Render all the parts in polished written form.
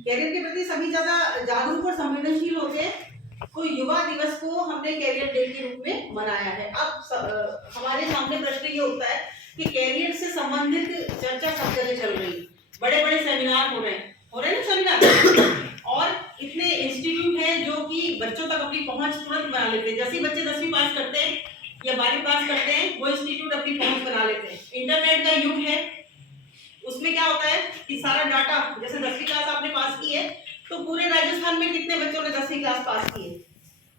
Career के प्रति सभी ज्यादा जागरूक और संवेदनशील होते हैं, तो युवा दिवस को हमने कैरियर डे के रूप में मनाया है। अब हमारे सामने प्रश्न ये होता है कि कैरियर से संबंधित चर्चा सब जगह चल रही है, बड़े बड़े सेमिनार हो रहे हैं ना सेमिनार, और इतने इंस्टीट्यूट हैं जो कि बच्चों तक अपनी पहुंच तुरंत बना लेते हैं। जैसे ही बच्चे 10वीं पास करते हैं या 12वीं पास करते हैं, वो इंस्टीट्यूट अपनी पहुंच बना लेते हैं। इंटरनेट का युग है, उसमें क्या होता है कि सारा डाटा, जैसे 10वीं क्लास आपने पास की है तो पूरे राजस्थान में कितने बच्चों ने 10वीं क्लास पास की है,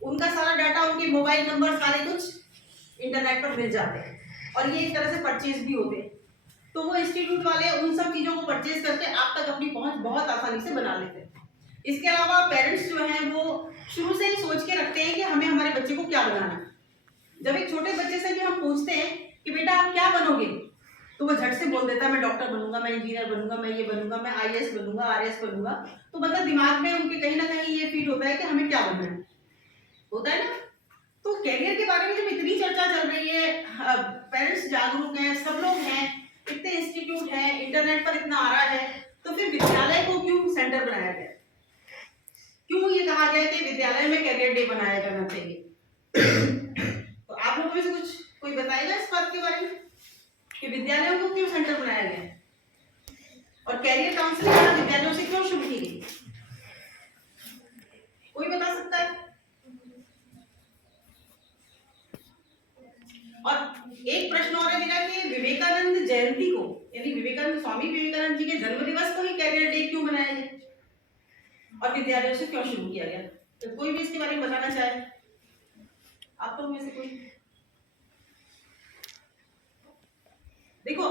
उनका सारा डाटा, उनके मोबाइल नंबर सारे कुछ इंटरनेट पर मिल जाते हैं, और ये एक तरह से परचेज भी होते हैं। तो वो इंस्टीट्यूट वाले उन सब चीजों को परचेज करके आप तक अपनी पहुंच बहुत आसानी से बना लेते हैं। इसके अलावा पेरेंट्स जो हैं वो शुरू से ही सोच के रखते हैं कि हमें हमारे बच्चे को क्या बनाना है। जब एक छोटे बच्चे से भी हम पूछते हैं कि बेटा आप क्या बनोगे, तो वो झट से बोल देता है मैं डॉक्टर बनूंगा, मैं इंजीनियर बनूंगा, मैं ये बनूंगा, मैं आईएएस बनूंगा, आरएएस बनूंगा। तो मतलब दिमाग में उनके कहीं ना कहीं ये फील होता है कि हमें क्या बनना है, होता है ना। तो कैरियर के बारे में जब इतनी चर्चा चल रही है, पेरेंट्स जागरूक हैं, सब लोग हैं, इतने इंस्टीट्यूट हैं, इंटरनेट पर इतना आ रहा है, तो फिर विद्यालय को क्यों सेंटर बनाया गया, क्यों ये कहा गया कि विद्यालय में कैरियर डे बनाया जाना चाहिए? तो आप लोगों में से कुछ कोई बताएगा इस बात के बारे में कि विद्यालयों को क्यों सेंटर बनाया गया और कैरियर काउंसलिंग विद्यालयों से क्यों शुरू की गई? कोई बता सकता है? और एक प्रश्न और है मेरा कि विवेकानंद जयंती को, यानी विवेकानंद, स्वामी विवेकानंद जी के जन्म दिवस को ही कैरियर डे क्यों बनाया गया और विद्यालयों से क्यों शुरू किया गया? तो कोई भी इसके बारे में बताना चाहे आप लोग में से कोई? देखो,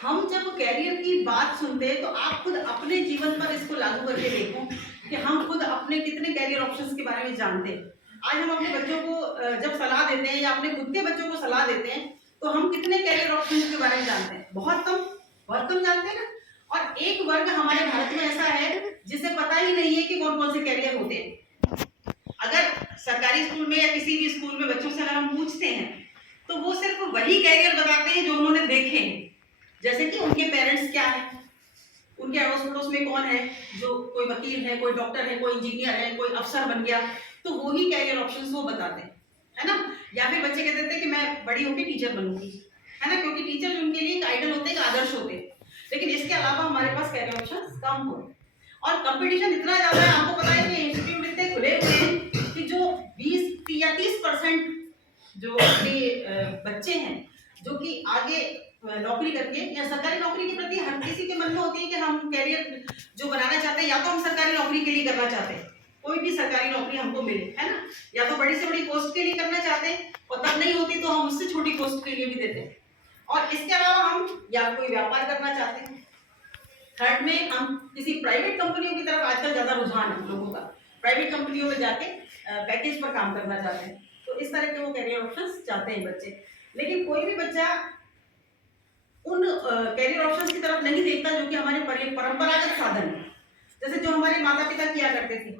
हम जब कैरियर की बात सुनते हैं तो आप खुद अपने जीवन पर इसको लागू करके देखो कि हम खुद अपने कितने कैरियर ऑप्शंस के बारे में जानते हैं। आज हम अपने बच्चों को जब सलाह देते हैं या अपने खुद के बच्चों को सलाह देते हैं तो हम कितने कैरियर ऑप्शंस के बारे में जानते हैं? बहुत कम जानते हैं ना। और एक वर्ग हमारे भारत में ऐसा है जिसे पता ही नहीं है कि कौन कौन से कैरियर होते हैं। अगर सरकारी स्कूल में या किसी भी स्कूल में बच्चों से अगर हम पूछते हैं तो वो सिर्फ वही कैरियर बताते हैं जो उन्होंने देखे हैं, जैसे कि उनके पेरेंट्स क्या है, उनके अड़ोस पड़ोस में कौन है, जो कोई वकील है, कोई डॉक्टर है, कोई इंजीनियर है, कोई अफसर बन गया, तो वही कैरियर ऑप्शंस वो बताते हैं, है ना। या फिर बच्चे कहते थे कि मैं बड़ी होकर टीचर बनूंगी, है ना, क्योंकि टीचर उनके लिए एक आइडल होते हैं, एक आदर्श होते हैं। लेकिन इसके अलावा हमारे पास कैरियर ऑप्शंस कम हो और कंपटीशन इतना ज्यादा है। आपको पता है कि इंस्टीट्यूट इतने खुले हुए हैं कि जो 20 या 30% जो अपने बच्चे हैं जो कि आगे नौकरी करके या सरकारी नौकरी के प्रति हर किसी के मन में होती है कि हम कैरियर जो बनाना चाहते हैं, या तो हम सरकारी नौकरी के लिए करना चाहते हैं, कोई भी सरकारी नौकरी हमको मिले, है ना, या तो बड़ी से बड़ी पोस्ट के लिए करना चाहते हैं, और तब नहीं होती तो हम उससे छोटी पोस्ट के लिए भी देते हैं। और इसके अलावा हम या कोई व्यापार करना चाहते हैं। थर्ड में हम किसी प्राइवेट कंपनियों की तरफ आजकल ज्यादा रुझान है लोगों का, प्राइवेट कंपनियों में जाके पैकेज पर काम करना चाहते हैं। तो इस तरह के वो कैरियर ऑप्शंस चाहते हैं बच्चे। लेकिन कोई भी बच्चा उन कैरियर ऑप्शंस की तरफ नहीं देखता जो कि हमारे परंपरागत साधन है, जैसे जो हमारे माता पिता किया करते थे,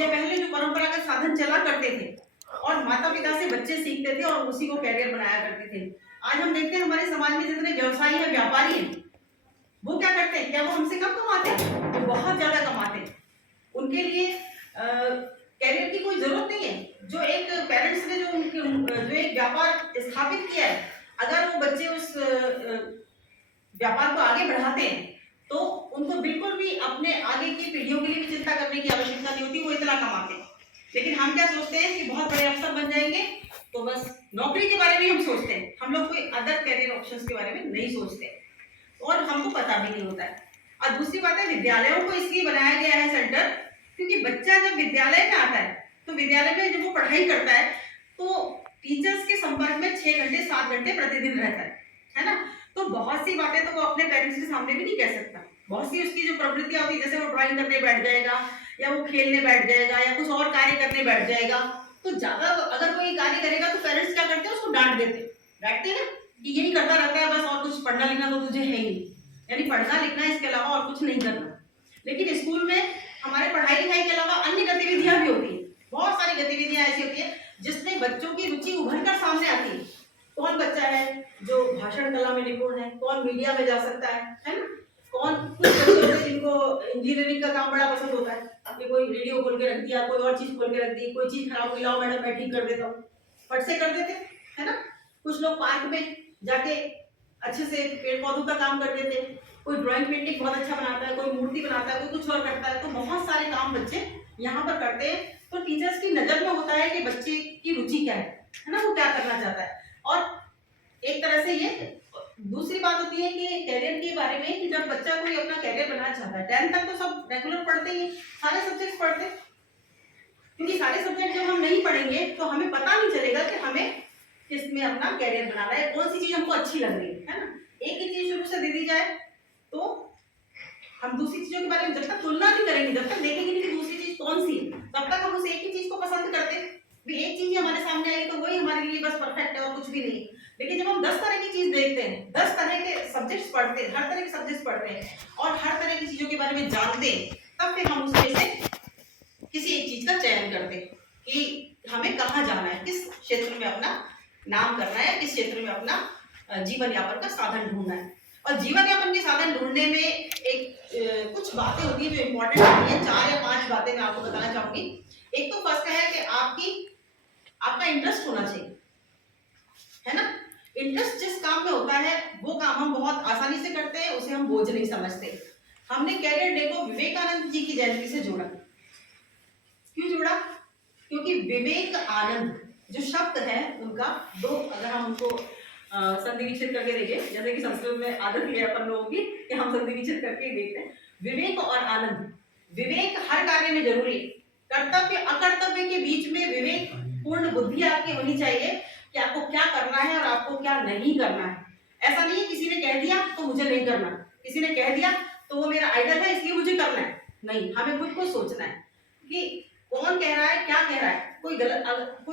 या पहले जो परंपरागत साधन चला करते थे और माता पिता से बच्चे सीखते थे और उसी को कैरियर बनाया करते थे। आज हम देखते हैं हमारे समाज में जितने व्यवसायी हैं, व्यापारी हैं, वो क्या करते हैं? क्या वो हमसे कम कमाते हैं? वो बहुत ज्यादा कमाते हैं। उनके लिए कैरियर की कोई जरूरत नहीं है। जो एक पेरेंट्स ने जो एक व्यापार स्थापित किया है, अगर वो बच्चे उस व्यापार को आगे बढ़ाते हैं तो उनको बिल्कुल भी अपने आगे की पीढ़ियों के लिए भी चिंता करने की आवश्यकता नहीं होती, वो इतना कमाते हैं। लेकिन हम क्या सोचते हैं कि बहुत बड़े अफसर बन जाएंगे, तो बस नौकरी के बारे में हम सोचते हैं, हम लोग कोई अदर कैरियर ऑप्शंस के बारे में नहीं सोचते और हमको पता भी नहीं होता है। और दूसरी बात है, विद्यालयों को इसलिए बनाया गया है सेंटर, क्योंकि बच्चा जब विद्यालय में आता है तो विद्यालय में जब वो पढ़ाई करता है तो टीचर्स के संपर्क में 6 घंटे 7 घंटे प्रतिदिन रहता है ना। तो बहुत सी बातें तो वो अपने पेरेंट्स के सामने भी नहीं कह सकता। बहुत सी उसकी जो प्रवृत्तियां होती है, जैसे वो ड्राइंग करने बैठ जाएगा या वो खेलने बैठ जाएगा या कुछ और कार्य करने बैठ जाएगा, तो ज्यादा अगर कोई कार्य करेगा तो पेरेंट्स क्या करते हैं? उसको डांट डांटते हैं ना कि यही करता रहता है बस, और कुछ पढ़ना लिखना तो तुझे है ही, यानी पढ़ना लिखना इसके अलावा और कुछ नहीं करना। लेकिन स्कूल में हमारे पढ़ाई लिखाई के अलावा अन्य गतिविधियां भी होती है, बहुत सारी गतिविधियां ऐसी होती है जिसमें बच्चों की रुचि उभर कर सामने आती है। कौन बच्चा है जो भाषण कला में निपुण है, कौन मीडिया में जा सकता है ना, कौन कुछ बच्चे जिनको इंजीनियरिंग का काम बड़ा पसंद होता है कि कोई रेडियो खोल के रख दिया, कोई और चीज खोल के रख दी, कोई चीज खराब हो गई, लाओ मैडम मैं ठीक कर देता हूँ, फट से कर देते, है ना। कुछ लोग पार्क में जाके अच्छे से पेड़ पौधों का काम कर देते हैं, कोई ड्राइंग पेंटिंग बहुत अच्छा बनाता है, कोई मूर्ति बनाता है, कोई कुछ और करता है। तो बहुत सारे काम बच्चे यहाँ पर करते हैं। तो टीचर्स की नजर में होता है कि बच्चे की रुचि क्या है ना, वो क्या करना चाहता है। और एक तरह से ये दूसरी बात होती है कि कैरियर के बारे में, कि जब बच्चा कोई अपना कैरियर बनाना चाहता है, 10th तक तो सब रेगुलर पढ़ते ही, सारे सब्जेक्ट्स पढ़ते, क्योंकि सारे सब्जेक्ट जब हम नहीं पढ़ेंगे तो हमें पता नहीं चलेगा कि हमें किसमें अपना कैरियर बनाना है, कौन सी चीज हमको अच्छी लग रही है ना। एक ही चीज शुरू से दे दी जाए तो हम दूसरी चीजों के बारे में जब तक तुलना नहीं करेंगे, जब तक देखेंगे नहीं कि दूसरी चीज कौन सी है, तब तक हम उस एक ही चीज को पसंद करते हैं। भी एक चीज हमारे सामने आई तो वही हमारे लिए बस परफेक्ट है और कुछ भी नहीं। लेकिन जब हम 10 तरह की चीज देखते हैं, 10 तरह के सब्जेक्ट्स पढ़ते हैं, हर तरह के सब्जेक्ट्स पढ़ते हैं और हर तरह की चीजों के बारे में जानते हैं, तब फिर हम उसमें से किसी एक चीज का चयन करते हैं कि हमें कहाँ जाना है, किस क्षेत्र में अपना नाम करना है, किस क्षेत्र में अपना जीवन यापन का साधन ढूंढना है। और जीवन यापन के साधन ढूंढने में एक कुछ बातें होती है जो इम्पोर्टेंट होती है। 4 या 5 बातें मैं आपको बताना चाहूंगी। एक तो फर्स्ट है कि आपका इंटरेस्ट होना चाहिए, है ना। इंटरेस्ट जिस काम में होता है वो काम हम बहुत आसानी से करते हैं, उसे हम बोझ नहीं समझते। हमने कैरियर डे को विवेकानंद जी की जयंती से जोड़ा। क्यों जोड़ा? क्योंकि विवेक आनंद जो शब्द है उनका दो, अगर हम उनको संधि विच्छेद करके देखें, जैसे कि संस्कृत में आदत है अपन लोगों की कि हम संधि विच्छेद करके देखते हैं। विवेक और आनंद, विवेक हर कार्य में जरूरी है। कर्तव्य अकर्तव्य के बीच में विवेक पूर्ण बुद्धि आपकी होनी चाहिए कि आपको क्या करना है और आपको क्या नहीं करना है। ऐसा नहीं है किसी ने कह दिया तो मुझे नहीं करना, किसी ने कह दिया तो वो मेरा आइडल है इसलिए मुझे करना है, नहीं। हमें खुद को सोचना है कि कौन कह रहा है, क्या कह रहा है। कोई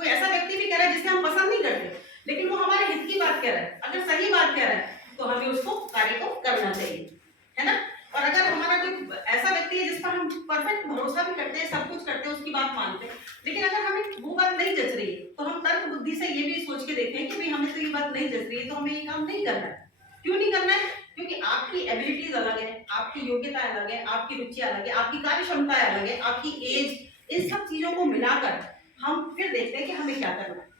ऐसा व्यक्ति भी कह रहा है जिसे हम पसंद नहीं करते, लेकिन वो हमारे हित की बात कह रहा है, अगर सही बात कह रहा है तो हमें उसको कार्य को करना चाहिए, है ना। और अगर हमारा कोई ऐसा व्यक्ति है जिस पर हम परफेक्ट भरोसा भी करते हैं, सब कुछ करते हैं, उसकी बात मानते हैं, लेकिन अगर हमें वो बात नहीं जच रही है तो हम तर्क बुद्धि से ये भी सोच के देखें कि भाई हमें तो ये बात नहीं जच रही है, तो हमें ये काम नहीं करना है। क्यों नहीं करना है? क्योंकि आपकी एबिलिटीज अलग है, आपकी योग्यता अलग है, आपकी रुचि अलग है, आपकी कार्य क्षमता अलग है, आपकी एज, इन सब चीजों को मिलाकर हम फिर देखते हैं कि हमें क्या करना है।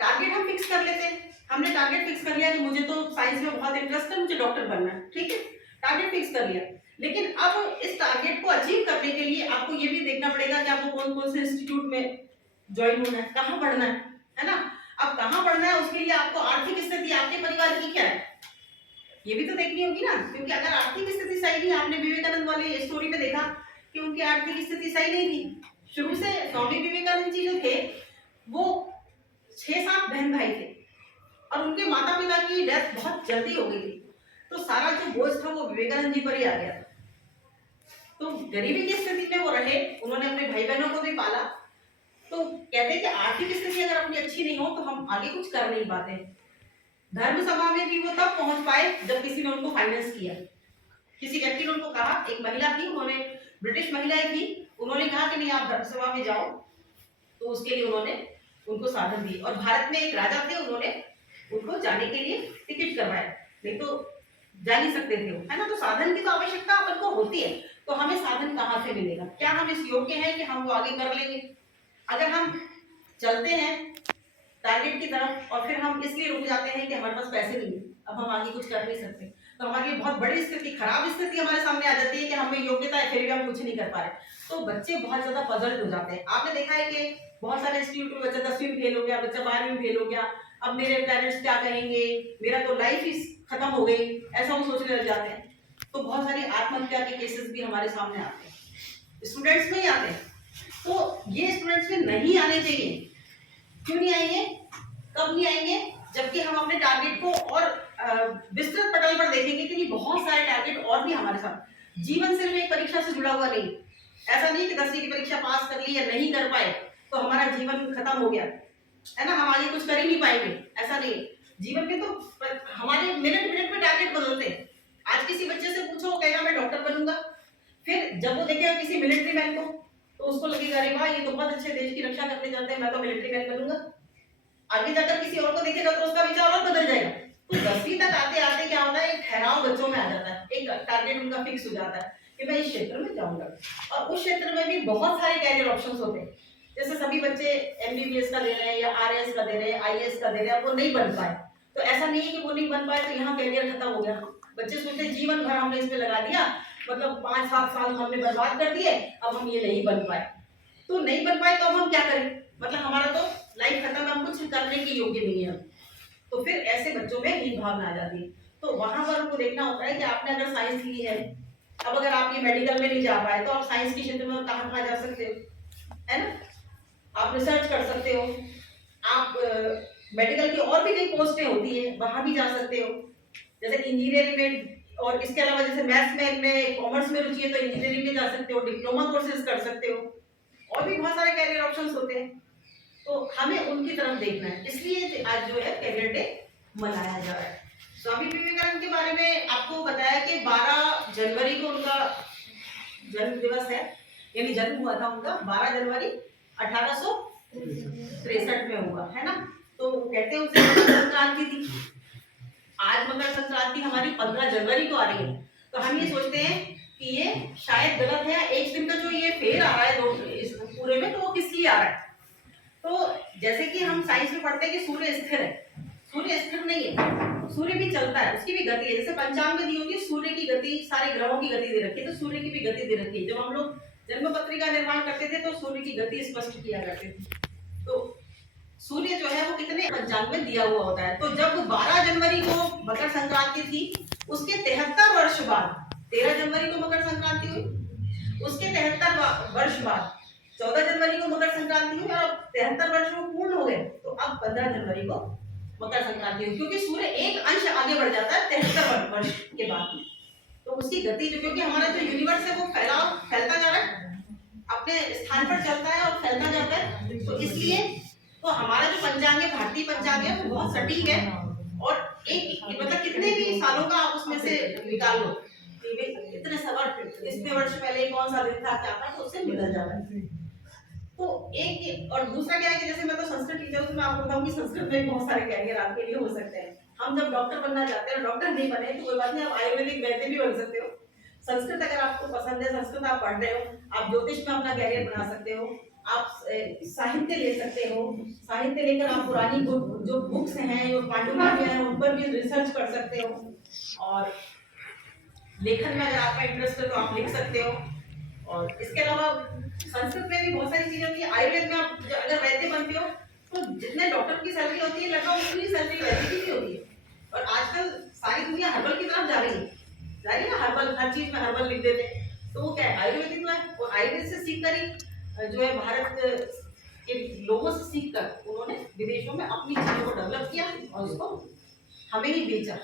टारगेट हम फिक्स कर लेते हैं। हमने टारगेट फिक्स कर लिया कि मुझे तो साइंस में बहुत इंटरेस्ट है, मुझे डॉक्टर बनना है, ठीक है, टारगेट फिक्स कर लिया। लेकिन अब इस टारगेट को अचीव करने के लिए आपको ये भी देखना पड़ेगा कि आपको कौन कौन से इंस्टीट्यूट में ज्वाइन होना है, कहाँ पढ़ना है ना। अब कहाँ पढ़ना है उसके लिए आपको आर्थिक स्थिति आपके परिवार की क्या है ये भी तो देखनी होगी ना। क्योंकि अगर आर्थिक स्थिति सही नहीं, आपने विवेकानंद वाली स्टोरी में देखा कि उनकी आर्थिक स्थिति सही नहीं थी। शुरू से स्वामी विवेकानंद जी जो थे वो 6-7 बहन भाई थे और उनके माता पिता की डेथ बहुत जल्दी हो गई थी, तो सारा जो बोझ था वो विवेकानंद जी पर ही आ गया। तो गरीबी की स्थिति में वो रहे, उन्होंने अपने भाई बहनों को भी पाला। तो कहते हैं कि आर्थिक स्थिति अगर अपनी अच्छी नहीं हो तो हम आगे कुछ कर नहीं पाते। धर्म सभा में भी वो तब पहुंच पाए जब किसी ने उनको फाइनेंस किया। किसी व्यक्ति ने उनको कहा, एक महिला थी, उन्होंने, ब्रिटिश महिलाएं थी, उन्होंने कहा कि नहीं आप धर्म सभा में जाओ, तो उसके लिए उन्होंने उनको साधन दी। और भारत में एक राजा थे, उन्होंने उनको जाने के लिए टिकट करवाया, नहीं तो जा नहीं सकते थे, है ना। तो साधन की तो आवश्यकता अपन को होती है, तो हमें साधन कहाँ से मिलेगा? क्या हम इस योग्य हैं कि हम वो आगे कर लेंगे? अगर हम चलते हैं टारगेट की तरफ और फिर हम इसलिए रुक जाते हैं कि हमारे पास पैसे नहीं है, अब हम आगे कुछ कर नहीं सकते, तो हमारे लिए बहुत बड़ी स्थिति, खराब स्थिति हमारे सामने आ जाती है कि हमें योग्यता है फिर भी हम कुछ नहीं कर पा रहे। तो बच्चे बहुत ज्यादा पजल्ड हो जाते हैं। आपने देखा है कि बहुत सारे इंस्टीट्यूट में बच्चा 10वीं में फेल हो गया, बच्चा 12वीं में फेल हो गया, अब मेरे पेरेंट्स क्या कहेंगे, मेरा तो लाइफ ही खत्म हो गई, ऐसा वो सोचने लग जाते हैं। तो बहुत सारी आत्महत्या के केसेस भी हमारे सामने आते हैं, स्टूडेंट्स में ही आते हैं। तो ये स्टूडेंट्स में नहीं आने चाहिए। क्यों नहीं आएंगे? कब नहीं आएंगे? जबकि हम अपने टारगेट को और विस्तृत पटल पर देखेंगे कि बहुत सारे टारगेट और भी हमारे साथ। जीवन सिर्फ एक परीक्षा से जुड़ा हुआ नहीं। ऐसा नहीं कि 10वीं की परीक्षा पास कर ली या नहीं कर पाए तो हमारा जीवन खत्म हो गया, है ना, हम आगे कुछ कर ही नहीं पाएंगे, ऐसा नहीं। जीवन के तो हमारे मिनट मिनट में टारगेट बदलते हैं। आज किसी बच्चे से पूछो, वो कहेगा मैं डॉक्टर बनूंगा, फिर जब वो देखेगा किसी मिलिट्री मैन को तो उसको लगेगा अरे वाह ये तो बहुत अच्छे देश की रक्षा करने जाते हैं, मैं तो मिलिट्री मैन बनूंगा। आगे जाकर किसी और को देखेगा तो उसका विचार और बदल जाएगा। तो 10वीं तक आते आते क्या होता है, एक ठहराव बच्चों में आ जाता है, एक टारगेट उनका फिक्स हो जाता है कि मैं इस क्षेत्र में जाऊंगा। और उस क्षेत्र में भी बहुत सारे कैरियर ऑप्शंस होते हैं। जैसे सभी बच्चे एमबीबीएस का दे रहे हैं या आरएएस का दे रहे हैं, आईएएस का दे रहे हैं, वो नहीं बन पाए। तो ऐसा नहीं है कि वो नहीं बन पाए तो यहाँ कैरियर खत्म हो गया। बच्चे सोचते हैं जीवन भर हमने इसमें लगा दिया, मतलब 5-7 साल हमने बर्बाद कर दिए, अब हम ये नहीं बन पाए। तो नहीं बन पाए तो अब हम क्या करें, मतलब हमारा तो लाइफ खत्म, हम कुछ करने के योग्य नहीं है। तो फिर ऐसे बच्चों में हीन भावना आ जाती है। तो वहां पर हमको देखना होता है कि आपने अगर साइंस ली है, अब अगर आप ये मेडिकल में नहीं जा पाए तो आप साइंस के क्षेत्र में कहाँ कहाँ जा सकते हो, है ना। आप रिसर्च कर सकते हो, आप मेडिकल की और भी कई पोस्टें होती है वहां भी जा सकते हो, जैसे इंजीनियरिंग में। और इसके अलावा जैसे मैथ्स में कॉमर्स में रुचि है तो इंजीनियरिंग में जा सकते हो, डिप्लोमा कोर्सेज कर सकते हो, और भी बहुत सारे कैरियर ऑप्शंस होते हैं। तो हमें उनकी तरफ देखना है, इसलिए आज जो है कैरियर डे मनाया जा रहा है। स्वामी विवेकानंद के बारे में आपको बताया कि 12 जनवरी को उनका जन्म दिवस है, यानी जन्म हुआ था उनका 12 जनवरी 1863 में हुआ, है ना। तो कहते हैं उसे मकर संक्रांति थी। आज मकर संक्रांति हमारी 15 जनवरी को आ रही है, तो हम ये सोचते हैं कि ये शायद गलत है, एक दिन का जो ये फेर आ रहा है इस पूरे में, तो वो किस लिए आ रहा है। तो जैसे कि हम साइंस में पढ़ते हैं कि सूर्य स्थिर है, सूर्य स्थिर नहीं है, सूर्य भी चलता है, उसकी भी गति है। जैसे पंचांग में दी होगी सूर्य की गति, सारे ग्रहों की गति दे रखी है, तो सूर्य की भी गति दे रखी है। जब हम लोग जन्म पत्रिका निर्माण करते थे तो सूर्य की गति स्पष्ट किया करते थे। तो सूर्य जो है वो कितने पंचांग में दिया हुआ होता है। तो जब 12 जनवरी को मकर संक्रांति थी, उसके 73 वर्ष बाद, 13 जनवरी को मकर संक्रांति हुई, उसके 73 वर्ष बाद 14 जनवरी को मकर संक्रांति हुई, और 73 वर्ष वो पूर्ण हो गए, तो अब 15 जनवरी को मकर संक्रांति हुई, क्योंकि सूर्य एक अंश आगे बढ़ जाता है 73 वर्ष के बाद। तो उसकी गति जो, क्योंकि हमारा जो यूनिवर्स है वो फैलता जा रहा है, अपने स्थान पर चलता है और फैलता जाता है, तो इसलिए तो हमारा जो पंचांग है, भारतीय पंचांग है, वो बहुत सटीक है। और एक मतलब कितने भी सालों का आप उसमें से निकाल लो, इतने इतने वर्ष पहले कौन सा दिन था, क्या था, तो उससे निकल जाता है। तो एक और दूसरा क्या है कि जैसे मैं तो संस्कृत टीचर हूं, तो मैं आपको बताऊं कि संस्कृत में बहुत सारे कैरियर आपके लिए हो सकते हैं। हम जब डॉक्टर बनना चाहते हैं, डॉक्टर नहीं बने तो कोई बात नहीं, आप आयुर्वेदिक वैद्य भी बन सकते हो। संस्कृत अगर आपको पसंद है, संस्कृत आप पढ़ रहे हो, आप ज्योतिष में अपना कैरियर बना सकते हो, आप साहित्य ले सकते हो, साहित्य लेकर आप पुरानी जो बुक्स हैं, जो पांडुलिपियां हैं, उन पर भी रिसर्च कर सकते हो। और लेखन में अगर आपका इंटरेस्ट है तो आप लिख सकते हो। और इसके अलावा संस्कृत में भी बहुत सारी चीजें होती है। आयुर्वेद में आप अगर वैद्य बनते हो तो जितने डॉक्टर की सैलरी होती है, लगभग उतनी सैलरी वैद्य की भी होती है। और आजकल सारी दुनिया हर्बल की तरफ जा रही है ना, हर्बल, हर चीज में हर्बल लिख देते हैं, तो वो क्या है, आयुर्वेदिक में है। और आयुर्वेद से सीख कर ही जो है भारत के लोगों से सीख कर उन्होंने विदेशों में अपनी चीजों को डेवलप किया और उसको हमें ही बेचा।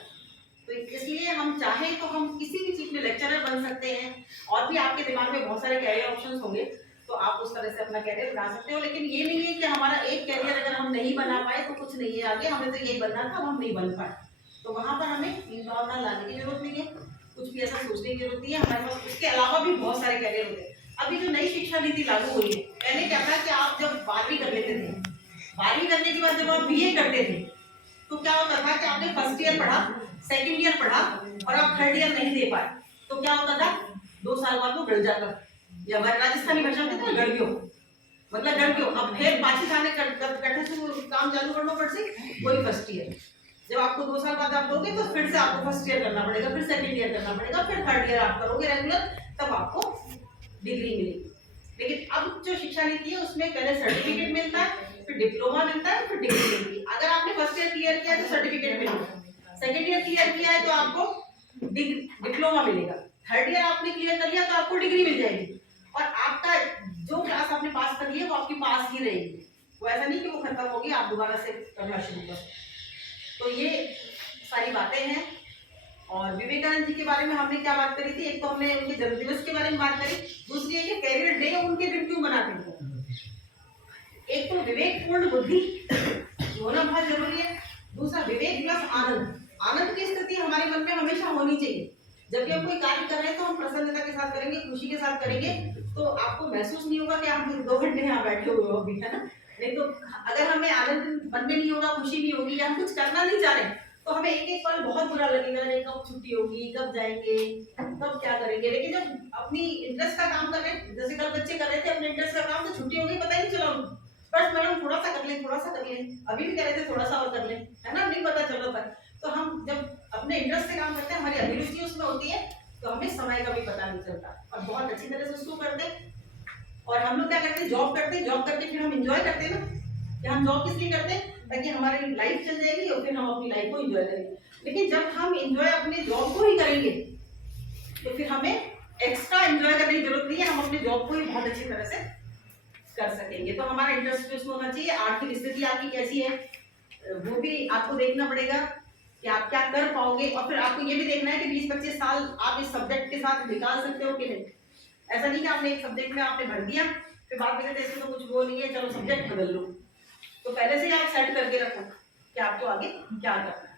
तो इसलिए हम चाहें तो हम किसी भी चीज में लेक्चरर बन सकते हैं, और भी आपके दिमाग में बहुत सारे कैरियर ऑप्शंस होंगे, तो आप उस तरह से अपना कैरियर बना सकते हो। लेकिन ये नहीं है कि हमारा एक कैरियर अगर हम नहीं बना पाए तो कुछ नहीं है आगे, हमें तो ये बनना था, हम नहीं बन पाए, तो वहां पर हमें हीन भावना लाने की जरूरत नहीं है, कुछ भी ऐसा सोचने की जरूरत नहीं है। हमारे पास उसके अलावा भी बहुत सारे कैरियर होते हैं। अभी जो नई शिक्षा नीति लागू हुई है, पहले क्या था कि आप जब 12वीं कर लेते थे, 12वीं करने के बाद जब आप बीए करते थे, तो क्या होता था कि आपने फर्स्ट ईयर पढ़ा, सेकंड ईयर पढ़ा, और आप थर्ड ईयर नहीं दे पाए, तो क्या होता था, 2 साल बाद वो गड़ जाता, या हमारे राजस्थानी भाषा में तो गड़ गयो, मतलब गड़ गयो। अब फिर पाछी थाने कट्ठे से काम चालू करना पड़ से कोई फर्स्ट ईयर, जब आपको 2 साल बाद आप दोगे तो फिर से आपको फर्स्ट ईयर करना पड़ेगा, फिर सेकंड ईयर करना पड़ेगा, फिर थर्ड ईयर आप करोगे रेगुलर, तब आपको डिग्री मिलेगी। लेकिन अब जो शिक्षा नीति है उसमें पहले सर्टिफिकेट मिलता है, फिर डिप्लोमा मिलता है, फिर डिग्री मिलती है। अगर आपने फर्स्ट ईयर क्लियर किया तो सर्टिफिकेट मिलेगा, सेकंड ईयर क्लियर किया है तो आपको डिप्लोमा मिलेगा, थर्ड ईयर आपने क्लियर कर लिया तो आपको डिग्री मिल जाएगी। और आपका जो क्लास आपने पास कर लिया वो आपकी पास ही रहेगी, वो ऐसा नहीं कि वो खत्म होगी, आप दोबारा से करना शुरू कर। तो ये सारी बातें हैं। और विवेकानंद जी के बारे में हमने क्या बात करी थी, एक तो हमने उनके जन्मदिवस के बारे में बात करी, दूसरी है कि कैरियर डे उनके दिन क्यों मनाते हैं। एक तो विवेकपूर्ण बुद्धि होना बहुत जरूरी है, दूसरा विवेक प्लस आनंद, आनंद की स्थिति हमारे मन में हमेशा होनी चाहिए। जब भी हम कोई कार्य कर रहे हैं तो हम प्रसन्नता के साथ करेंगे, खुशी के साथ करेंगे, तो आपको महसूस नहीं होगा कि आप 2 घंटे यहाँ बैठे हुए हो अभी, है ना। नहीं तो अगर हमें आनंद मन में नहीं होगा, खुशी नहीं होगी, या हम कुछ करना नहीं चाह रहे, तो हमें एक एक पल बहुत बुरा लगेगा, नहीं कब छुट्टी होगी, कब जाएंगे, कब क्या करेंगे। लेकिन जब अपने जैसे कल बच्चे कर रहे थे अपने इंटरेस्ट का काम, तो छुट्टी हो गई पता ही नहीं चला उनको। बस मैडम थोड़ा सा कर लें, थोड़ा सा कर लें, अभी भी कह रहे थे थोड़ा सा और कर लें, है ना, नहीं पता चल रहा था। तो हम जब अपने इंटरेस्ट से काम करते हैं, हमारी अभिरुचि उसमें होती है, तो हमें समय का भी पता नहीं चलता और बहुत अच्छी तरह से उसको करते हैं। और हम लोग क्या करते हैं, जॉब करते हैं, जॉब करके फिर हम इंजॉय करते हैं ना, कि हम जॉब किस लिए करते हैं, ताकि हमारी लाइफ चल जाएगी और फिर हम अपनी लाइफ को इंजॉय करेंगे। लेकिन जब हम इंजॉय अपने जॉब को ही करेंगे तो फिर हमें एक्स्ट्रा एंजॉय करने की जरूरत नहीं है, हम अपने जॉब को ही बहुत अच्छी तरह से कर सकेंगे। तो हमारा इंटरेस्ट भी उसमें होना चाहिए। आर्थिक स्थिति आपकी कैसी है वो भी आपको देखना पड़ेगा कि आप क्या कर पाओगे, और फिर आपको ये भी देखना है कि 20-25 साल आप इस सब्जेक्ट के साथ निकाल सकते हो कि नहीं। ऐसा नहीं कि आपने एक सब्जेक्ट में आपने भर दिया, फिर बाद में कहते इसमें तो कुछ वो नहीं है, चलो सब्जेक्ट बदल लो। तो पहले से ही आप सेट करके रखो कि आपको आगे क्या करना है,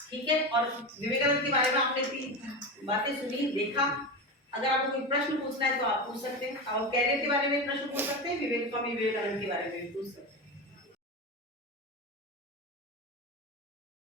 ठीक है। और विवेकानंद के बारे में आपने भी बातें सुनी, देखा। अगर आपको कोई प्रश्न पूछना है तो आप पूछ सकते हैं, और कैरियर के बारे में प्रश्न पूछ सकते हैं, स्वामी विवेकानंद के बारे में भी पूछ सकते हैं।